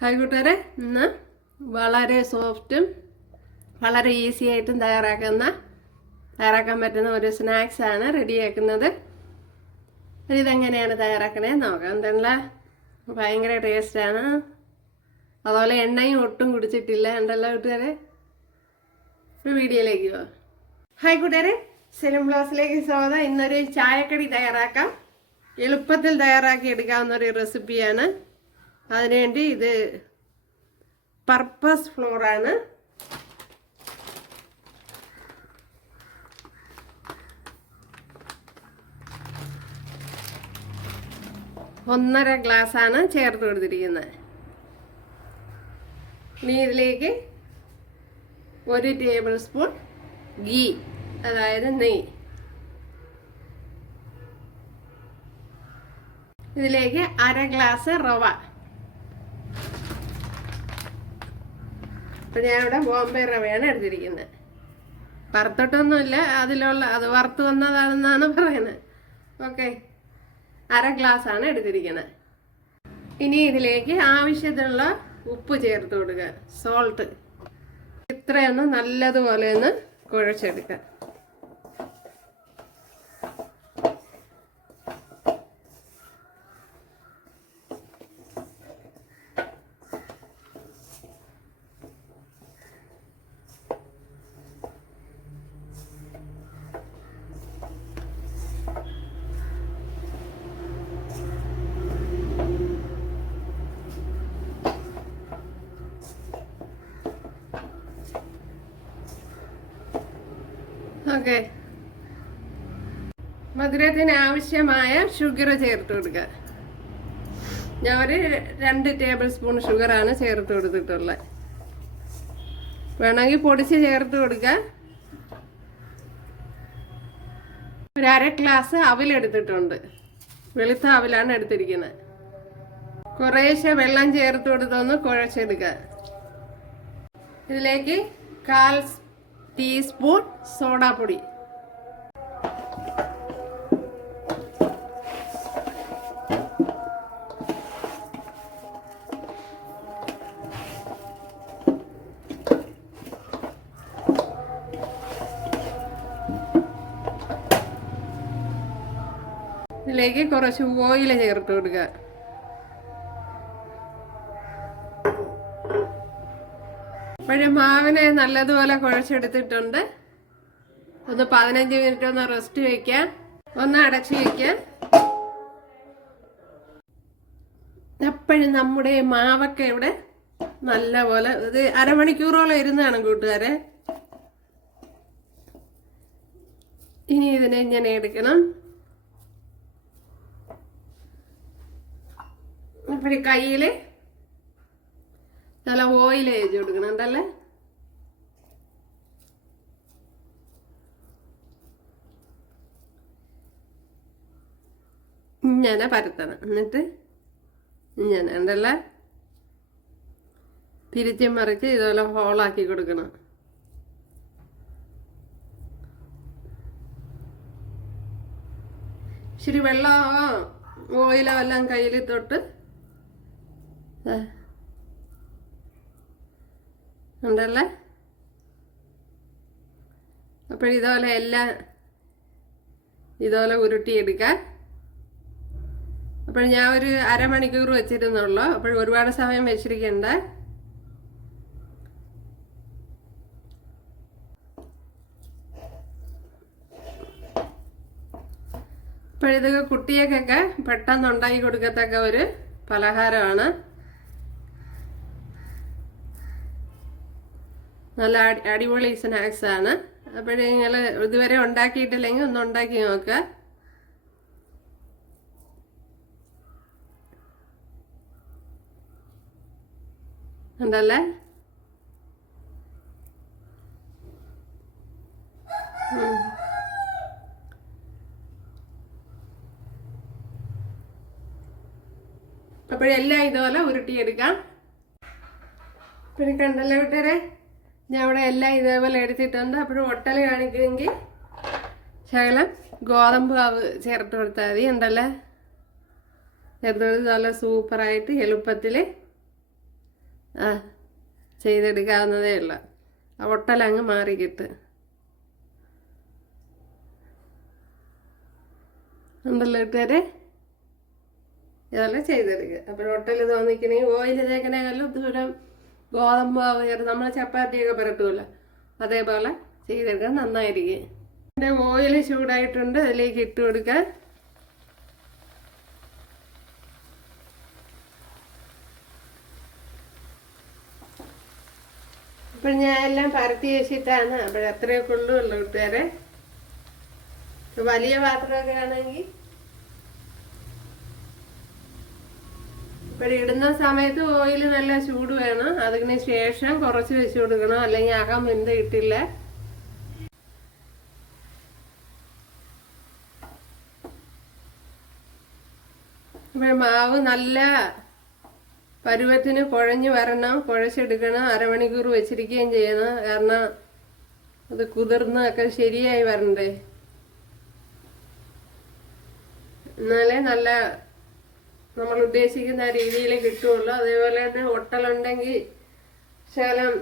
Hi കൂട്ടുകാരെ ഇന്ന് വളരെ സോഫ്റ്റും വളരെ ഈസി ആയിട്ടും തയ്യാറാക്കുന്ന തയ്യാറാക്കാൻ പറ്റുന്ന ഒരു സ്നാക്സ് ആണ് റെഡിയാക്കുന്നത്. ഇതെങ്ങനെയാണ് തയ്യാറാക്കണേ നോക്കാം. എന്തെല്ല ഭയങ്കര ടേസ്റ്റാണ് അതുപോലെ എണ്ണയും ഒട്ടും കുടിച്ചിട്ടില്ല ഉണ്ടല്ലോ കൂട്ടുകാരെ. വീഡിയോയിലേക്ക് പോവാം. ഹായ് കൂട്ടുകാരെ സെലിം ബ്ലോസിലേക്ക് സ്വാഗതം. ഇന്നൊരു ചായക്കടി തയ്യാറാക്കാം. എളുപ്പത്തിൽ തയ്യാറാക്കി എടുക്കാവുന്ന ഒരു റെസിപ്പിയാണ്. അതിനുവേണ്ടി ഇത് പർപ്പസ് ഫ്ലോറാണ് ഒന്നര ആണ് ചേർത്ത് കൊടുത്തിരിക്കുന്നത്. ഇനി ഇതിലേക്ക് ഒരു ടേബിൾ സ്പൂൺ ഗീ അതായത് നെയ്യ്. ഇതിലേക്ക് അര ഗ്ലാസ് റവ. അപ്പം ഞാൻ ഇവിടെ ബോംബെ റവയാണ് എടുത്തിരിക്കുന്നത്. വറുത്തിട്ടൊന്നുമില്ല അതിലുള്ള അത് വറുത്ത് വന്നതാണെന്നാണ് പറയുന്നത്. ഓക്കെ. അര ഗ്ലാസ് ആണ് എടുത്തിരിക്കുന്നത്. ഇനി ഇതിലേക്ക് ആവശ്യത്തിനുള്ള ഉപ്പ് ചേർത്ത് കൊടുക്കുക. സോൾട്ട് ഇത്രയൊന്ന് നല്ലതുപോലെ ഒന്ന് കുഴച്ചെടുക്കുക. ഓക്കെ മധുരത്തിന് ആവശ്യമായ ഷുഗർ ചേർത്ത് കൊടുക്കുക. ഞാൻ ഒരു രണ്ട് ടേബിൾ സ്പൂൺ ഷുഗറാണ് ചേർത്ത് കൊടുത്തിട്ടുള്ളത്. വേണമെങ്കിൽ പൊടിച്ച് ചേർത്ത് കൊടുക്കുക. ഒരു അര ഗ്ലാസ് അവിലെടുത്തിട്ടുണ്ട് വെളുത്ത അവിലാണ് എടുത്തിരിക്കുന്നത്. കുറേശ്ശെ വെള്ളം ചേർത്ത് കൊടുത്തൊന്ന് കുഴച്ചെടുക്കുക. ഇതിലേക്ക് കാൽ ടീസ്പൂൺ സോഡാപ്പൊടി. ഇതിലേക്ക് കുറച്ച് ഓയിൽ ചേർത്ത് കൊടുക്കുക. അപ്പോഴും മാവിനെ നല്ലതുപോലെ കുഴച്ചെടുത്തിട്ടുണ്ട്. ഒന്ന് പതിനഞ്ച് മിനിറ്റ് ഒന്ന് റെസ്റ്റ് വയ്ക്കാം ഒന്ന് അടച്ചു വയ്ക്കാം അപ്പോഴും നമ്മുടെ മാവൊക്കെ ഇവിടെ നല്ലപോലെ ഇത് അരമണിക്കൂറോളം ഇരുന്നാണ് കൂട്ടുകാരെ. ഇനി ഇതിനെ ഇങ്ങനെ എടുക്കണം. അപ്പോഴും കയ്യിൽ നല്ല ഓയിൽ തേച്ച് കൊടുക്കണുണ്ടല്ലേ ഇങ്ങനെ പരത്തണം. എന്നിട്ട് ഇങ്ങനെ ഉണ്ടല്ലേ തിരിച്ചും മറിച്ച് ഇതുപോലെ ഹോളാക്കി കൊടുക്കണം. ശരി വെള്ളമോ ഓയിലോ എല്ലാം കയ്യിൽ തൊട്ട് ഉണ്ടല്ലേ? അപ്പോൾ ഇതുപോലെ എല്ലാം ഇതുപോലെ ഉരുട്ടിയെടുക്കാം അപ്പോൾ ഞാൻ ഒരു അരമണിക്കൂർ വെച്ചിരുന്നുള്ളൂ. അപ്പോൾ ഒരുപാട് സമയം വെച്ചിരിക്കണ്ട. അപ്പോൾ ഇത് കുട്ടികൾക്കൊക്കെ പെട്ടെന്ന് ഉണ്ടാക്കി കൊടുക്കത്തക്ക ഒരു പലഹാരമാണ്. നല്ല അടി അടിപൊളി സ്നാക്സ് ആണ്. അപ്പോൾ നിങ്ങൾ ഇതുവരെ ഉണ്ടാക്കിയിട്ടില്ലെങ്കിൽ ഒന്ന് ഉണ്ടാക്കി നോക്കുക ഉണ്ടല്ലേ. അപ്പോഴെല്ലാം ഇതുപോലെ ഉരുട്ടിയെടുക്കാം. പിന്നെ കണ്ടല്ലേ കൂട്ടുകാരെ ഞാൻ ഇവിടെ എല്ലാം ഇതേപോലെ എടുത്തിട്ടുണ്ട്. അപ്പോഴും ഒട്ടൽ കാണിക്കുമെങ്കിൽ ശകലം ഗോതമ്പ് മാവ് ചേർത്ത് കൊടുത്താൽ മതി. ഉണ്ടല്ലേ? ചേർത്ത് കൊടുത്ത് നല്ല സൂപ്പറായിട്ട് എളുപ്പത്തിൽ ആ ചെയ്തെടുക്കാവുന്നതേ ഉള്ളു. ആ ഒട്ടലങ്ങ് അങ്ങ് കിട്ടും ഉണ്ടല്ലോ ഇട്ടുകാരെ ഇതെല്ലാം ചെയ്തെടുക്കുക. അപ്പോൾ ഒട്ടൽ തോന്നിക്കണമെങ്കിൽ ഓയിൽ തേക്കണേക്കാളും ദൂരം ഗോതമ്പ് ചേർത്ത് നമ്മൾ ചപ്പാത്തിയൊക്കെ പുരട്ടുമല്ലോ അതേപോലെ ചെയ്തെടുക്കാൻ നന്നായിരിക്കും. എന്റെ ഓയിൽ ചൂടായിട്ടുണ്ട് അതിലേക്ക് ഇട്ട് കൊടുക്കാൻ ഇപ്പം ഞാൻ എല്ലാം പരത്തി വെച്ചിട്ടാണ് അപ്പോൾ അത്രയൊക്കെ ഉള്ളൂ കൂട്ടുകാരെ. വലിയ പാത്രമൊക്കെ ആണെങ്കിൽ ഇപ്പോൾ ഇടുന്ന സമയത്ത് ഓയിൽ നല്ല ചൂട് വേണം. അതിന് ശേഷം കുറച്ച് വെച്ച് കൊടുക്കണം. അല്ലെങ്കിൽ അകം വെന്ത് കിട്ടില്ല. ഇപ്പോൾ മാവ് നല്ല പരുവത്തിന് കുഴഞ്ഞു വരണം. കുഴച്ചെടുക്കണം. അരമണിക്കൂർ വെച്ചിരിക്കുകയും ചെയ്യണം. കാരണം അത് കുതിർന്നൊക്കെ ശരിയായി വരണ്ടേ. എന്നാലേ നല്ല നമ്മൾ ഉദ്ദേശിക്കുന്ന രീതിയിൽ കിട്ടുള്ളൂ അതേപോലെ തന്നെ ഒട്ടലുണ്ടെങ്കിൽ ശകലം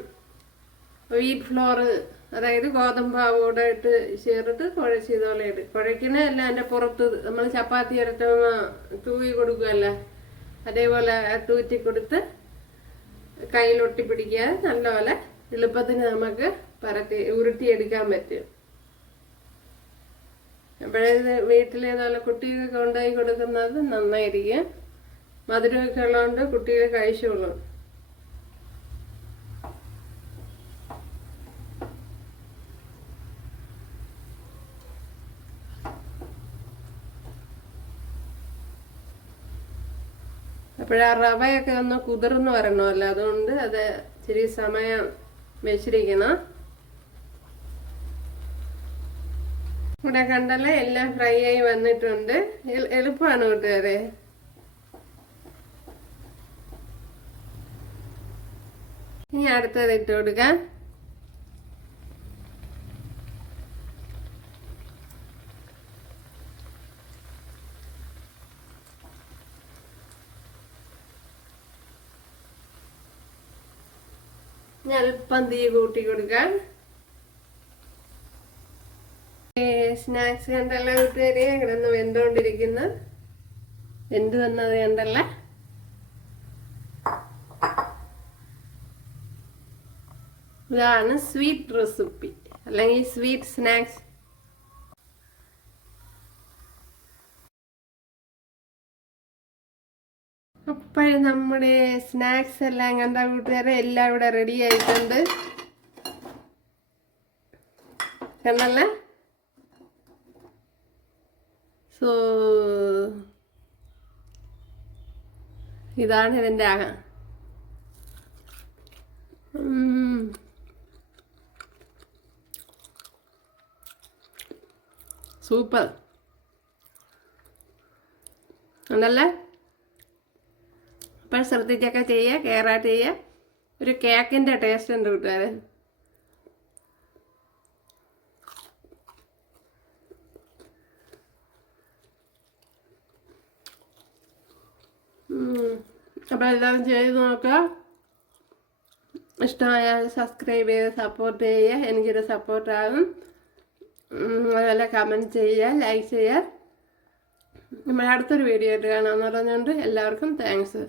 വീറ്റ് ഫ്ലോറ് അതായത് ഗോതമ്പാവോടെ ഇട്ട് ചേർത്ത് കുഴച്ച് ഇട്ട് ഇട്ട് കുഴയ്ക്കുന്നതല്ല അതിന്റെ പുറത്ത് നമ്മൾ ചപ്പാത്തി ഇരട്ടുമ്പോൾ തൂവി കൊടുക്കുകയല്ല അതേപോലെ തൂറ്റി കൊടുത്ത് കയ്യിലൊട്ടി പിടിക്കാതെ നല്ലപോലെ എളുപ്പത്തിന് നമുക്ക് പരത്തി ഉരുട്ടിയെടുക്കാൻ പറ്റും. അപ്പോഴത് വീട്ടിലേതുപോലെ കുട്ടികൾക്ക് കൊണ്ടുപോയി കൊടുക്കുന്നത് നന്നായിരിക്കും. മധുരമൊക്കെ ഉള്ളതുകൊണ്ട് കുട്ടികൾ കഴിച്ചോളും അപ്പോഴാ റവയൊക്കെ ഒന്ന് കുതിർന്ന് വരണമല്ലോ. അതുകൊണ്ട് അത് ഇച്ചിരി സമയം വെച്ചിരിക്കണം. ഇവിടെ കണ്ടല്ലേ എല്ലാം ഫ്രൈ ആയി വന്നിട്ടുണ്ട്. എളുപ്പമാണ് കൂട്ടുകാരെ. ഇനി അടുത്തത് ഇട്ട് കൊടുക്കുക അല്പം തീ കൂട്ടി കൊടുക്കാം. സ്നാക്സ് കണ്ടല്ല കൂട്ടുകാരെ കിടന്ന് വെന്തുകൊണ്ടിരിക്കുന്നു. എന്ത് വന്നത് കണ്ടല്ല? ഇതാണ് സ്വീറ്റ് റെസിപ്പി അല്ലെങ്കിൽ സ്വീറ്റ് സ്നാക്സ് അപ്പോഴും നമ്മുടെ സ്നാക്സ് എല്ലാം കണ്ട കൂട്ടുകാരെ എല്ലാം ഇവിടെ റെഡി ആയിട്ടുണ്ട്. കണ്ടല്ലേ? സോ ഇതാണ് ഇതിന്റെ സൂപ്പർ. ഉണ്ടല്ലേ? അപ്പോൾ ശ്രദ്ധിച്ചൊക്കെ ചെയ്യുക കെയറായിട്ട് ചെയ്യുക. ഒരു കേക്കിന്റെ ടേസ്റ്റ് ഉണ്ട് കൂട്ടുകാരെ. അപ്പോൾ എല്ലാവരും ചെയ്ത് നോക്കുക. ഇഷ്ടമായാൽ സബ്സ്ക്രൈബ് ചെയ്ത് സപ്പോർട്ട് ചെയ്യുക. എനിക്കൊരു സപ്പോർട്ടാകും അതുപോലെ കമന്റ് ചെയ്യുക ലൈക്ക് ചെയ്യുക. നമ്മൾ അടുത്തൊരു വീഡിയോ ആയിട്ട് കാണാമെന്ന് പറഞ്ഞുകൊണ്ട് എല്ലാവർക്കും താങ്ക്സ്